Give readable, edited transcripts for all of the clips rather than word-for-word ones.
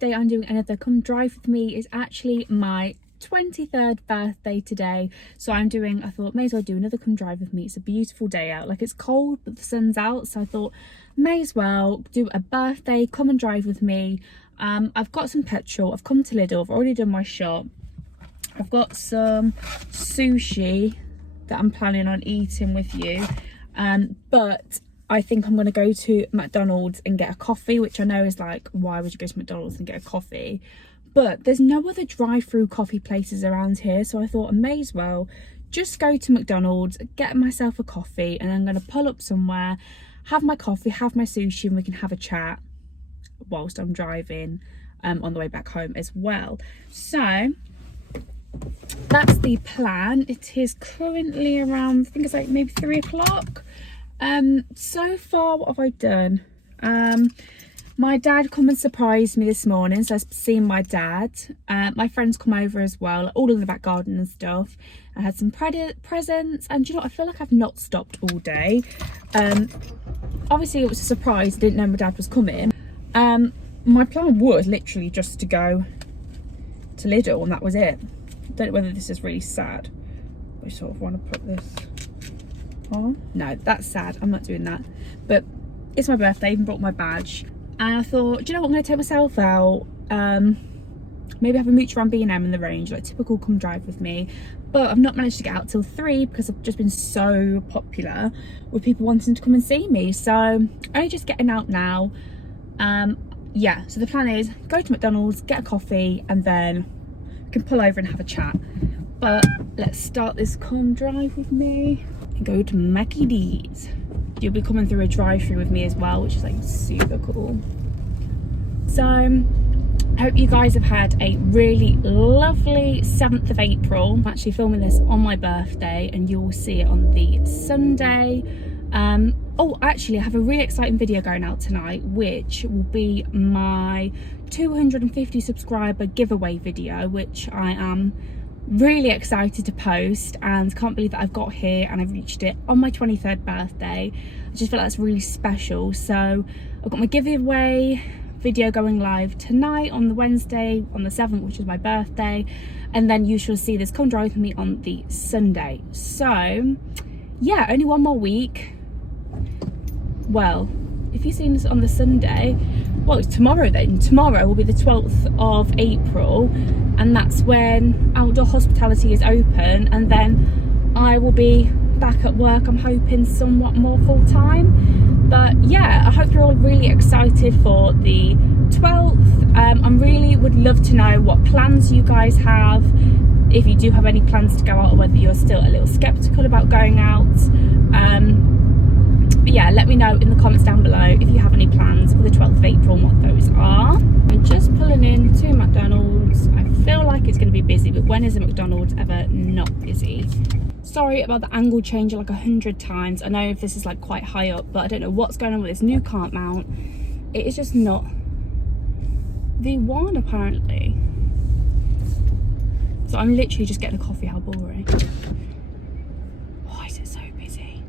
today I'm doing another come drive with me. It's actually my 23rd birthday today, so I thought may as well do another come drive with me. It's a beautiful day out, like it's cold but the sun's out, so I thought may as well do a birthday come and drive with me. I've got some petrol, I've come to Lidl, I've already done my shop, I've got some sushi that I'm planning on eating with you, but I think I'm going to go to McDonald's and get a coffee, which I know is like, why would you go to McDonald's and get a coffee? But there's no other drive-through coffee places around here, so I thought I may as well just go to McDonald's, get myself a coffee, and I'm going to pull up somewhere, have my coffee, have my sushi, and we can have a chat whilst I'm driving on the way back home as well. So that's the plan. It is currently around, I think it's like maybe 3 o'clock. So far, what have I done? My dad come and surprised me this morning, so I've seen my dad. My friends come over as well, all in the back garden and stuff. I had some presents, and you know what, I feel like I've not stopped all day. Obviously it was a surprise, I didn't know my dad was coming. My plan was literally just to go to Lidl and that was it. I don't know whether this is really sad. I sort of want to put this on. No, that's sad, I'm not doing that. But it's my birthday, I even brought my badge. And I thought, do you know what, I'm going to take myself out, maybe have a mooch around B&M in the range, like typical come drive with me. But I've not managed to get out till 3 because I've just been so popular with people wanting to come and see me. So only just getting out now. Yeah, so the plan is go to McDonald's, get a coffee, and then we can pull over and have a chat. But let's start this come drive with me and go to Mackie D's. You'll be coming through a drive-thru with me as well, which is like super cool. So I hope you guys have had a really lovely 7th of April. I'm actually filming this on my birthday and you'll see it on the Sunday. Oh, actually I have a really exciting video going out tonight, which will be my 250 subscriber giveaway video, which I am really excited to post, and can't believe that I've got here and I've reached it on my 23rd birthday. I just feel like that's really special. So I've got my giveaway video going live tonight on the Wednesday on the 7th, which is my birthday, and then you shall see this come drive with me on the Sunday. So yeah, only one more week. Well, if you've seen this on the Sunday, well, it's tomorrow then. Tomorrow will be the 12th of April, and that's when outdoor hospitality is open, and then I will be back at work, I'm hoping somewhat more full-time. But yeah, I hope you're all really excited for the 12th. I really would love to know what plans you guys have, if you do have any plans to go out, or whether you're still a little skeptical about going out. But yeah, let me know in the comments down below if you have any plans for the 12th of April and what those are. I'm just pulling in to McDonald's. I feel like it's going to be busy, but when is a McDonald's ever not busy? Sorry about the angle change like 100 times. I know if this is like quite high up, but I don't know what's going on with this new cart mount. It is just not the one apparently. So I'm literally just getting a coffee, how boring. Why is it so busy?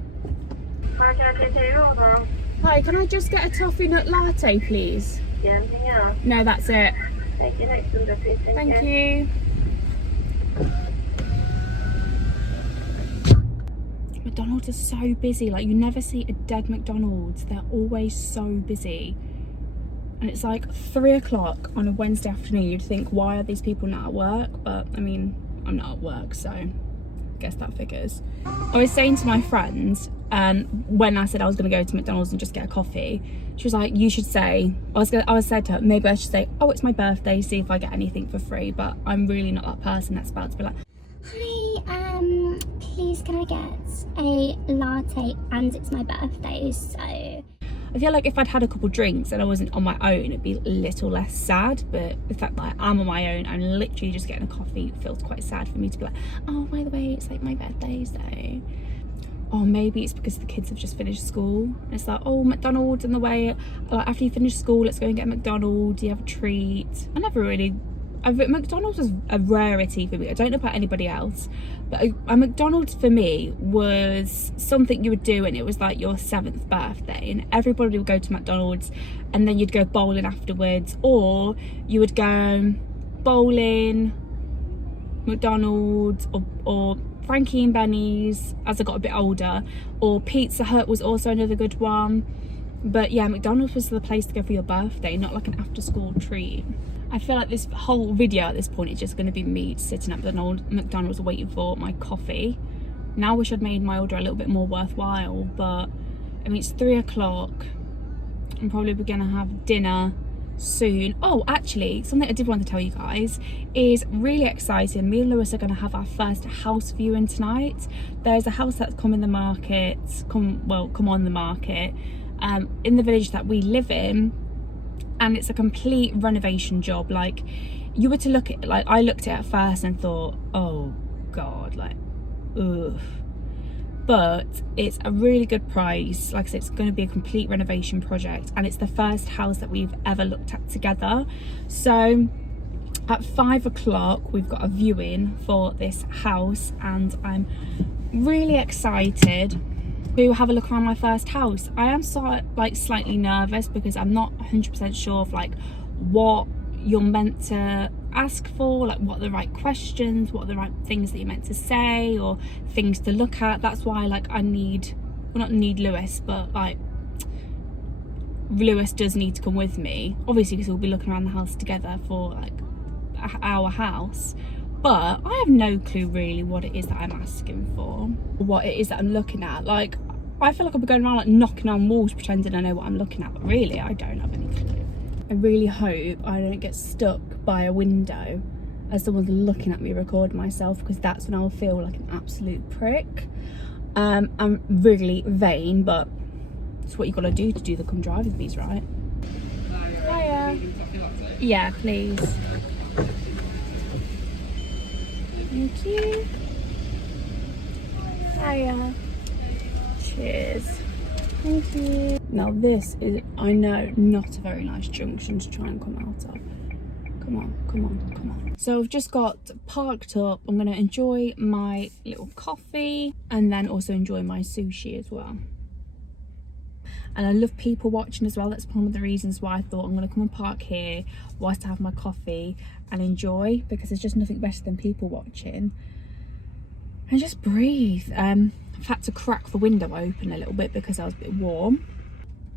Hi, can I take your order? Hi, can I just get a toffee nut latte, please? Yeah, anything else? No, that's it. Thank you. Next order, please. Thank you. McDonald's is so busy. Like, you never see a dead McDonald's. They're always so busy. And it's like 3 o'clock on a Wednesday afternoon. You'd think, why are these people not at work? But I mean, I'm not at work, so I guess that figures. I was saying to my friends, when I said I was going to go to McDonald's and just get a coffee, she was like, you should say, I was said to her, maybe I should say, oh, it's my birthday, see if I get anything for free. But I'm really not that person that's about to be like, hi, please can I get a latte, and it's my birthday, so. I feel like if I'd had a couple drinks and I wasn't on my own, it'd be a little less sad. But the fact that I am on my own, I'm literally just getting a coffee, it feels quite sad for me to be like, oh, by the way, it's like my birthday, so. Or maybe it's because the kids have just finished school. And it's like, oh, McDonald's on the way. Like, after you finish school, let's go and get a McDonald's. You have a treat. I never really McDonald's was a rarity for me. I don't know about anybody else, but a McDonald's for me was something you would do, and it was like your 7th birthday, and everybody would go to McDonald's, and then you'd go bowling afterwards, or you would go bowling, McDonald's, or Frankie and Benny's as I got a bit older, or Pizza Hut was also another good one. But yeah, McDonald's was the place to go for your birthday, not like an after school treat. I feel like this whole video at this point is just going to be me sitting at McDonald's waiting for my coffee. Now I wish I'd made my order a little bit more worthwhile, but I mean, it's 3 o'clock. I'm probably going to have dinner soon. Oh, actually, something I did want to tell you guys is really exciting. Me and Lewis are going to have our first house viewing tonight. There's a house that's come on the market in the village that we live in, and it's a complete renovation job. Like, you were to look at, like, I looked at it at first and thought, oh god, like, ugh. But it's a really good price. Like I said, it's going to be a complete renovation project, and it's the first house that we've ever looked at together. So at 5 o'clock we've got a viewing for this house, and I'm really excited to have a look around my first house. I am slightly nervous because I'm not 100% sure of like what you're meant to ask for, like what are the right questions, what are the right things that you're meant to say, or things to look at. That's why like not need Lewis, but like Lewis does need to come with me, obviously, because we'll be looking around the house together for like our house. But I have no clue really what it is that I'm asking for, what it is that I'm looking at. Like, I feel like I'll be going around like knocking on walls pretending I know what I'm looking at, but really I don't have any clue. I really hope I don't get stuck by a window as someone's looking at me record myself, because that's when I'll feel like an absolute prick. I'm really vain, but it's what you got to do the come drive with me's, right? Hiya. Yeah, please. Thank you. Hiya. Cheers. Thank you. Now this is, I know, not a very nice junction to try and come out of. Come on. So I've just got parked up. I'm going to enjoy my little coffee and then also enjoy my sushi as well. And I love people watching as well. That's one of the reasons why I thought I'm going to come and park here whilst I have my coffee and enjoy, because there's just nothing better than people watching. And just breathe. I've had to crack the window open a little bit because I was a bit warm.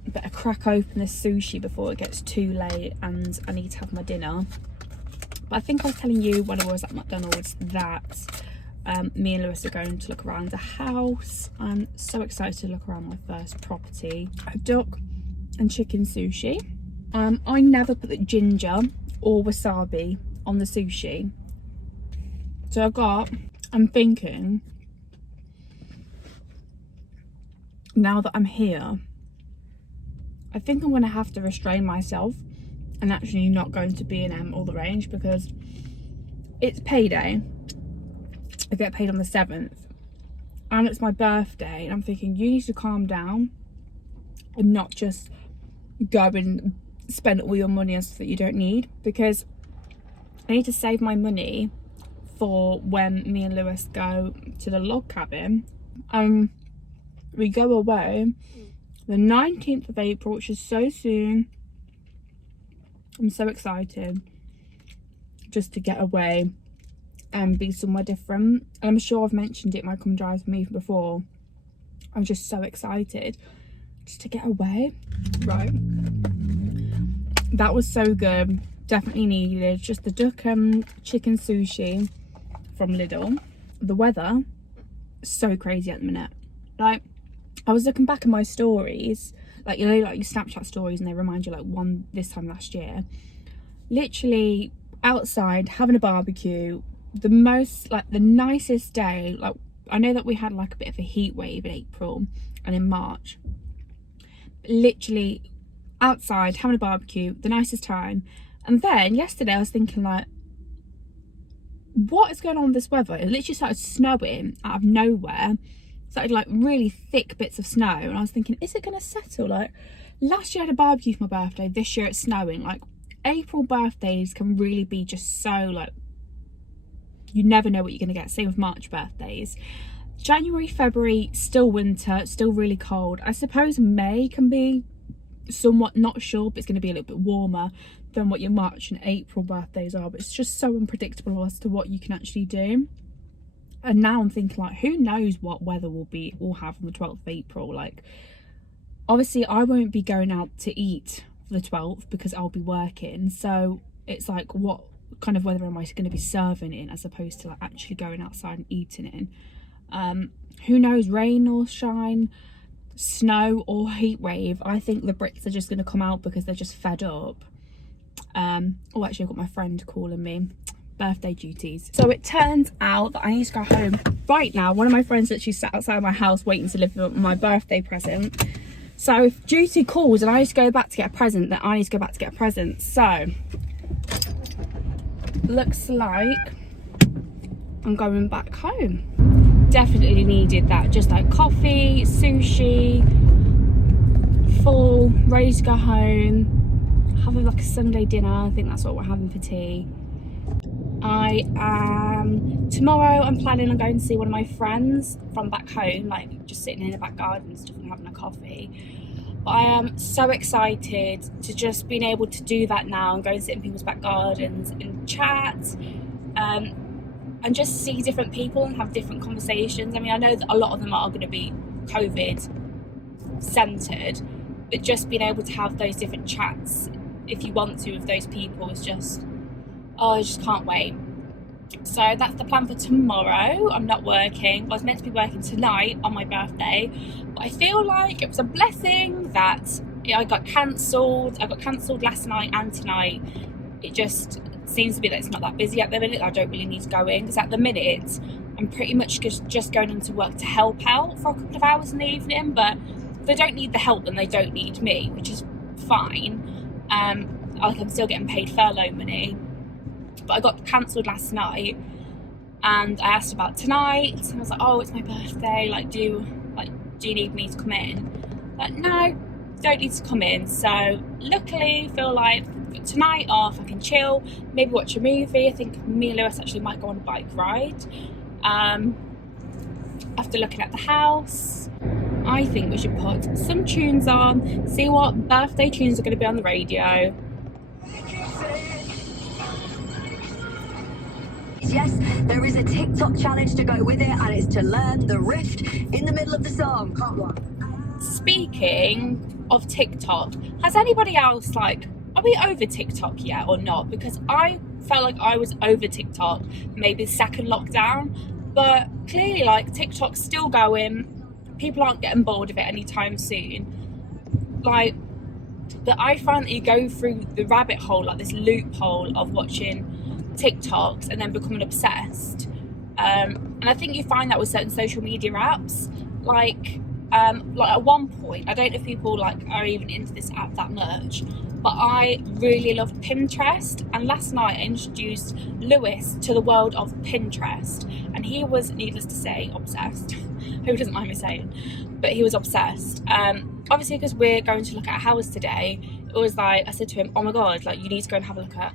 Better crack open this sushi before it gets too late and I need to have my dinner. But I think I was telling you when I was at McDonald's that me and Lewis are going to look around the house. I'm so excited to look around my first property. A duck and chicken sushi. I never put the ginger or wasabi on the sushi. So I'm thinking, now that I'm here, I think I'm going to have to restrain myself and actually not go into B&M or The Range, because it's payday. I get paid on the 7th and it's my birthday, and I'm thinking you need to calm down and not just go and spend all your money on stuff that you don't need, because I need to save my money for when me and Lewis go to the log cabin. We go away the 19th of April, which is so soon. I'm so excited just to get away and be somewhere different. And I'm sure I've mentioned it in my Come Drive With Me before. I'm just so excited just to get away. Right. That was so good. Definitely needed. Just the duck and chicken sushi from Lidl. The weather is so crazy at the minute. Like, I was looking back at my stories, like, you know, like your Snapchat stories, and they remind you like one this time last year. Literally outside having a barbecue, the nicest day. Like, I know that we had like a bit of a heat wave in April and in March. But literally outside having a barbecue, the nicest time. And then yesterday I was thinking, like, what is going on with this weather? It literally started snowing out of nowhere. Started like really thick bits of snow, and I was thinking, is it going to settle? Like, last year I had a barbecue for my birthday, this year it's snowing. Like, April birthdays can really be just so like, you never know what you're going to get. Same with March birthdays. January, February, still winter, still really cold. I suppose May can be somewhat, not sure, but it's going to be a little bit warmer than what your March and April birthdays are. But it's just so unpredictable as to what you can actually do. And now I'm thinking, like, who knows what weather we'll have on the 12th of April. Like, obviously I won't be going out to eat for the 12th because I'll be working. So it's like, what kind of weather am I going to be serving in, as opposed to like actually going outside and eating in? Who knows, rain or shine, snow or heat wave. I think the Brits are just going to come out because they're just fed up. Oh, actually I've got my friend calling me. Birthday duties. So it turns out that I need to go home right now. One of my friends literally sat outside my house waiting to deliver my birthday present. So if duty calls and I need to go back to get a present, then I need to go back to get a present. So looks like I'm going back home. Definitely needed that. Just like coffee, sushi, full, ready to go home, having like a Sunday dinner. I think that's what we're having for tea. Tomorrow I'm planning on going to see one of my friends from back home, like just sitting in the back garden and stuff and having a coffee. But I am so excited to just being able to do that now and go and sit in people's back gardens and chat, and just see different people and have different conversations. I mean, I know that a lot of them are going to be COVID centered, but just being able to have those different chats, if you want to, with those people is just, oh, I just can't wait. So that's the plan for tomorrow. I'm not working. I was meant to be working tonight on my birthday, but I feel like it was a blessing that I got cancelled. I got cancelled last night and tonight. It just seems to be that it's not that busy at the minute. I don't really need to go in, because at the minute I'm pretty much just going into work to help out for a couple of hours in the evening. But if they don't need the help, then they don't need me, which is fine. I'm still getting paid furlough money. But I got cancelled last night, and I asked about tonight, and I was like, oh, it's my birthday, like do you need me to come in? But no, don't need to come in. So luckily feel like tonight off, I can chill, maybe watch a movie. I think me and Lewis actually might go on a bike ride. After looking at the house, I think we should put some tunes on, see what birthday tunes are going to be on the radio. Yes, there is a TikTok challenge to go with it, and it's to learn the rift in the middle of the song. Can't one. Speaking of TikTok, has anybody else, like, are we over TikTok yet or not? Because I felt like I was over TikTok maybe the second lockdown, but clearly like TikTok's still going. People aren't getting bored of it anytime soon. Like, but I find that you go through the rabbit hole, like this loophole of watching TikToks and then becoming obsessed, and I think you find that with certain social media apps, like at one point, I don't know if people like are even into this app that much, but I really loved Pinterest, and last night I introduced Lewis to the world of Pinterest, and he was, needless to say, obsessed. Who doesn't mind me saying? But he was obsessed. Obviously, because we're going to look at a house today, it was like I said to him, oh my god, like you need to go and have a look at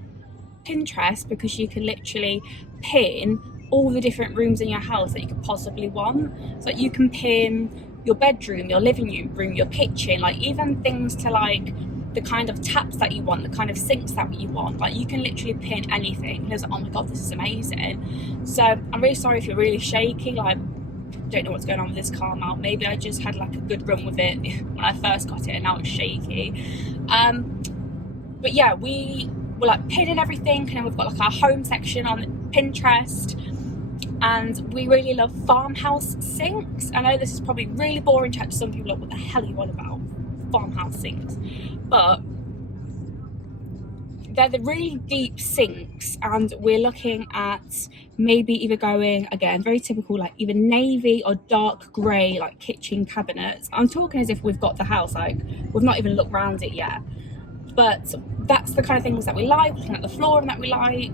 Pinterest, because you can literally pin all the different rooms in your house that you could possibly want. So you can pin your bedroom, your living room, your kitchen, like even things to like the kind of taps that you want, the kind of sinks that you want. Like you can literally pin anything. And I was like, oh my god, this is amazing. So I'm really sorry if you're really shaky, like don't know what's going on with this car mount. Maybe I just had like a good run with it when I first got it and now it's shaky. But yeah, we're like pinning everything, and then we've got like our home section on Pinterest, and we really love farmhouse sinks. I know this is probably really boring chat to some people, like what the hell are you on about farmhouse sinks, but they're the really deep sinks, and we're looking at maybe either going, again, very typical, like either navy or dark grey like kitchen cabinets. I'm talking as if we've got the house, like we've not even looked around it yet. But that's the kind of things that we like, looking at the flooring that we like.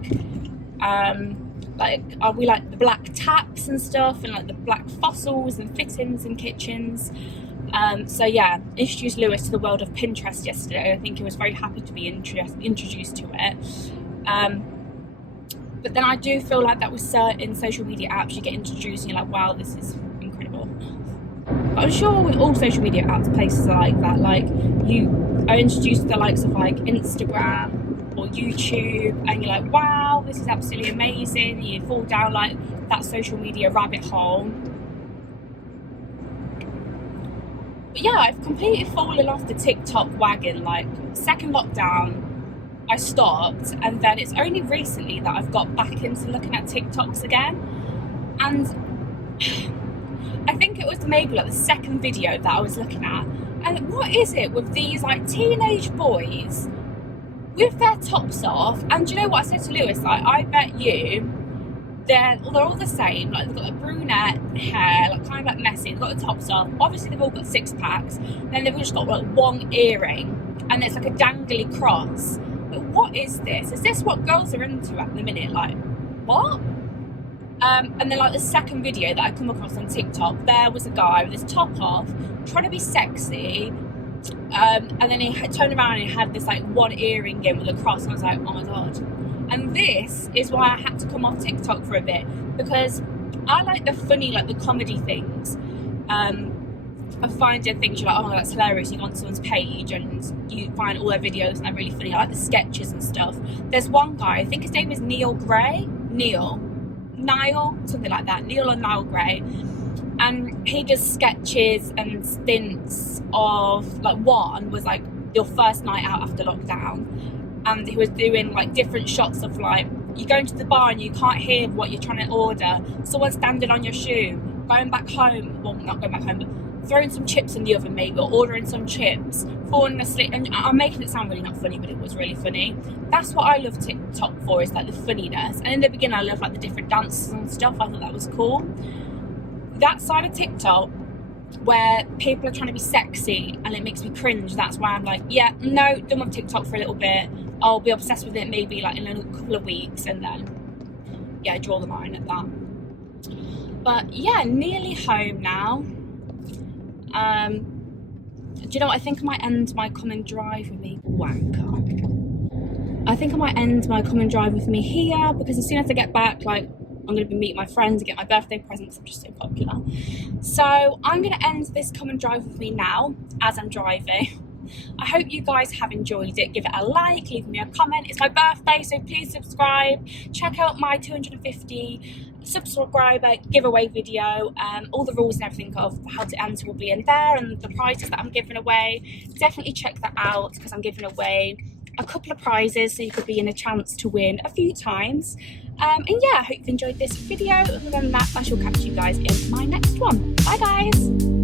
We like the black taps and stuff, and like the black fossils and fittings in kitchens. So yeah, introduced Lewis to the world of Pinterest yesterday. I think he was very happy to be introduced to it. But then I do feel like that with certain social media apps you get introduced and you're like, wow, this is incredible. But I'm sure with all social media apps, places are like that. Like, you are introduced to the likes of like Instagram or YouTube and you're like, wow, this is absolutely amazing. You fall down like that social media rabbit hole. But yeah, I've completely fallen off the TikTok wagon. Like, second lockdown, I stopped, and then it's only recently that I've got back into looking at TikToks again. And I think it was maybe like the second video that I was looking at. And what is it with these like teenage boys with their tops off? And do you know what I said to Lewis? Like, I bet you they're all the same. Like, they've got a brunette hair, like kind of like messy. They've got the tops off. Obviously, they've all got six packs. Then they've just got like one earring, and it's like a dangly cross. But what is this? Is this what girls are into at the minute? Like, what? And then like the second video that I come across on TikTok, there was a guy with his top off, trying to be sexy, and then he turned around and he had this like one earring in with a cross, and I was like, oh my god. And this is why I had to come off TikTok for a bit, because I like the funny, like the comedy things. I find things you're like, oh my god, that's hilarious. You go on someone's page and you find all their videos and they're really funny. I like the sketches and stuff. There's one guy, I think his name is Niall, something like that. Neil or Niall Gray. And he does sketches and stints of, like, one was like your first night out after lockdown. And he was doing like different shots of like, you go into the bar and you can't hear what you're trying to order. Someone standing on your shoe, going back home, well, not going back home, but throwing some chips in the oven maybe, or ordering some chips, falling asleep. And I'm making it sound really not funny, but it was really funny. That's what I love TikTok for, is like the funniness. And in the beginning I loved like the different dances and stuff. I thought that was cool. That side of TikTok where people are trying to be sexy and it makes me cringe, that's why I'm like, yeah, no, done with TikTok for a little bit. I'll be obsessed with it maybe like in a couple of weeks, and then yeah, draw the line at that. But yeah, nearly home now. Do you know what? I think I might end my come and drive with me wanker. I think I might end my come and drive with me here, because as soon as I get back, like, I'm going to be meeting my friends and get my birthday presents. I'm just so popular. So I'm going to end this come and drive with me now as I'm driving. I hope you guys have enjoyed it. Give it a like, leave me a comment. It's my birthday, so please subscribe. Check out my 250 subscriber giveaway video. All the rules and everything of how to enter will be in there, and the prizes that I'm giving away. Definitely check that out, because I'm giving away a couple of prizes, so you could be in a chance to win a few times. And yeah, I hope you've enjoyed this video. Other than that, I shall catch you guys in my next one. Bye guys.